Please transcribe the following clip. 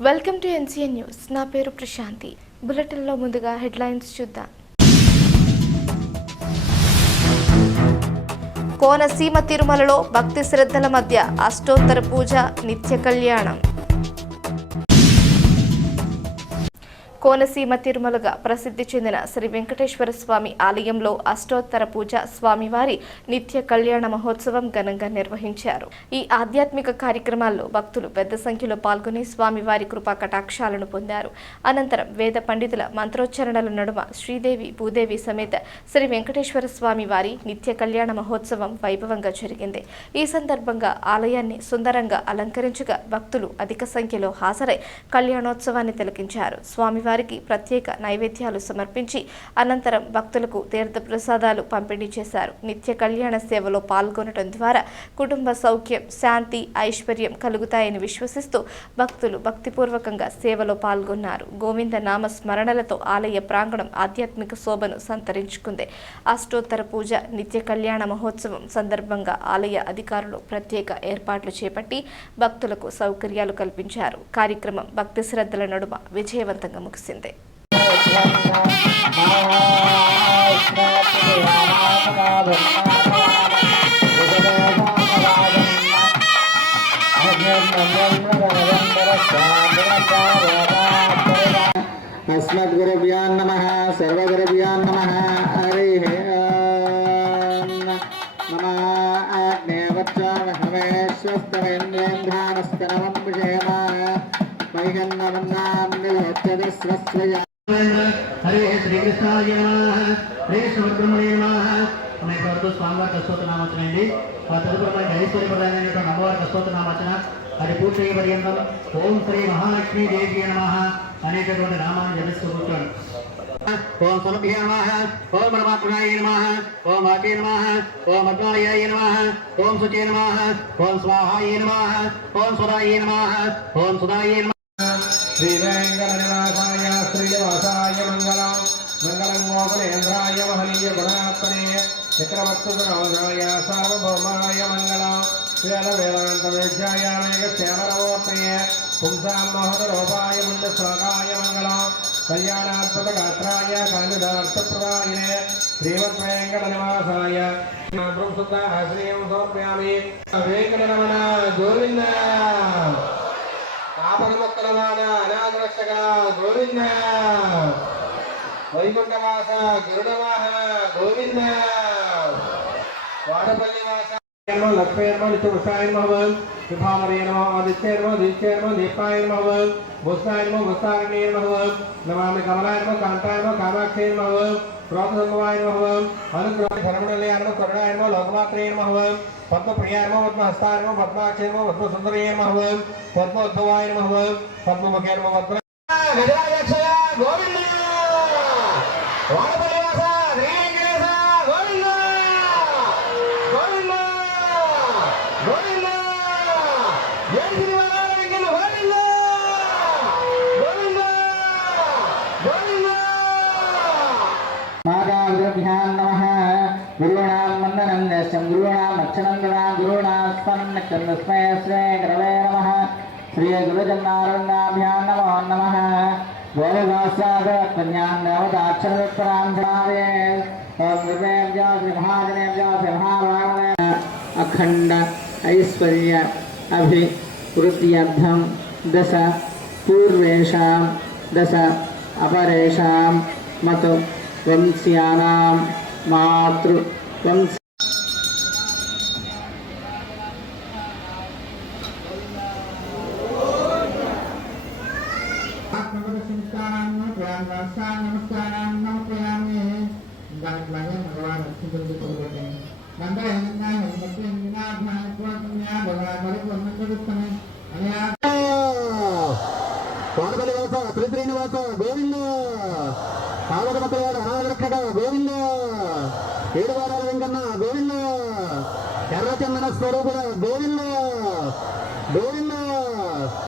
Welcome to NCN news. నా పేరు ప్రశాంతి. బులెటిన్లో ముందుగా హెడ్లైన్స్ చూద్దాం. కోనసీమ తిరుమలలో భక్తి శ్రద్ధల మధ్య అష్టోత్తర పూజ, నిత్య కళ్యాణం. కోనసీమ తిరుమలగా ప్రసిద్ధి చెందిన శ్రీ వెంకటేశ్వర స్వామి ఆలయంలో అష్టోత్తర పూజ, స్వామివారి నిత్య కళ్యాణ మహోత్సవం ఘనంగా నిర్వహించారు. ఈ ఆధ్యాత్మిక కార్యక్రమాల్లో భక్తులు పెద్ద సంఖ్యలో పాల్గొని స్వామివారి కృపా కటాక్షాలను పొందారు. అనంతరం వేద పండితుల మంత్రోచ్చరణల నడుమ శ్రీదేవి భూదేవి సమేత శ్రీ వెంకటేశ్వర స్వామి వారి నిత్య కళ్యాణ మహోత్సవం వైభవంగా జరిగింది. ఈ సందర్భంగా ఆలయాన్ని సుందరంగా అలంకరించగా భక్తులు అధిక సంఖ్యలో హాజరై కళ్యాణోత్సవాన్ని తిలకించారు. స్వామివారి వారికి ప్రత్యేక నైవేద్యాలు సమర్పించి అనంతరం భక్తులకు తీర్థ ప్రసాదాలు పంపిణీ చేశారు. నిత్య కళ్యాణ సేవలో పాల్గొనడం ద్వారా కుటుంబ సౌఖ్యం, శాంతి, ఐశ్వర్యం కలుగుతాయని విశ్వసిస్తూ భక్తులు భక్తిపూర్వకంగా సేవలో పాల్గొన్నారు. గోవింద నామ స్మరణలతో ఆలయ ప్రాంగణం ఆధ్యాత్మిక శోభను సంతరించుకుంది. అష్టోత్తర పూజ, నిత్య కళ్యాణ మహోత్సవం సందర్భంగా ఆలయ అధికారులు ప్రత్యేక ఏర్పాట్లు చేపట్టి భక్తులకు సౌకర్యాలు కల్పించారు. కార్యక్రమం భక్తి శ్రద్ధల నడుమ విజయవంతంగా ముగిసింది. अस्मद्गुरुभ्यो नमः सर्वगुरुभ्यो नमः हरिः ओम् नमः आग्नेयवच्चावहवेश्वस्तवेन्द्रेन्द्रानस्तनवं विषयमा मैगन्नवन्नाम्निवच्चदस्वस्वया हरे श्रीकृष्णाय नमः हरे शिवब्रह्मणे नमः हमें करतो स्वामिवार कस्तोत्रनामचनेंदी तदुपरि ऐश्वर्य प्रदायनेటువంటి అమ్మవారి కస్తోత్రనామచన అది పూర్తి పర్యంతం ఓం శ్రీ మహాలక్ష్మీ దేవి నమః అనేటువంటి నామాన్ని జపిస్తూ కూర్చోండి. ఓం స్వరభ్యే నమః, ఓం పరమాత్మనాయ నమః, ఓం వాచే నమః, ఓం అద్వాయాయ నమః, ఓం శుచే నమః, ఓం స్వాహాయ నమః, ఓం సుదాయ నమః, ఓం సుదాయ నమః. శ్రీ వెంకటనివాసాయ శ్రీనివాసాయ మంగళం మంగళం గోకులేంద్రాయ మహనీయ గుణాత్మనే చక్రవర్తునాయ సార్వభౌమాయ మంగళం వేద వేదాంత వేద్యాయ మేఘశ్యామరమూర్తయే పుంసాం మహోదరోపాయ ముందశ్లోకాయ మంగళం కళ్యాణాత్మక గాత్రాయ కాంతిదార్థప్రదాయినే శ్రీమద్వేంకటనివాసాయ శ్రీయం సమర్పయామి. వెంకటరమణ గోవింద, ఆపదముక్కలవాడ అనాథరక్షక గోవింద, వైకుంఠవాస గరుడవాహన గోవింద, వాడపల్లి వాస లక్ష్మీర్మ నిత్యవృషాయ నమః, శుభామరే నమః, ఆదిత్యేర్మ దీత్యేర్మ దీపాయ నమః, భూషాయ నమః, భూషారణ్యే నమః, నమామి కమలాయ నమః, కాంతాయ నమః, కామాక్షే నమః, క్రోధసంభవాయ నమః, అనుగ్రహ ధర్మణల్యాయ నమః, కరుణాయ నమః, లోకమాత్రే నమః, పద్మప్రియాయ నమః, పద్మహస్తాయ నమః, పద్మాక్షే నమః, పద్మసుందరయే నమః, పద్మోద్భవాయ నమః, పద్మముఖే నమః, పద్మ గజరాజక్షయ గోవింద, వాడపల్లి వాస శ్రీవేంకటేశ గోవింద గోవింద గోవింద, జై శ్రీవారాయణ వెంకన్న గోవింద గోవింద గోవింద. మాతాగురుభ్యాం నమః. గురుణాం వందనం నేష్టం గురుణాం అర్చనం దదా గురుణాం స్మరణం తస్మై శ్రీ గురవే నమః. శ్రీ గురుజన్నారుణాభ్యాం నమో నమః. గోవిదాక్షరాంధ్రావే ఓం గురుదేవ్యో శ్రీ మహాజనేభ్యో శ్రీ మహాభాగవే అఖండ ఐశ్వర్య అభివృద్ధ్యర్థం దశ పూర్వేషాం దశ అపరేషాం మతు వంశ్యానాం మాతృ వంశ శ్రీనివాస గోవింద, కావకమతవాడ అనాథరక్షక గోవింద, ఏడువారాల వెంకన్న గోవింద, ఎర్రచందన స్వరూపుడ గోవింద గోవింద.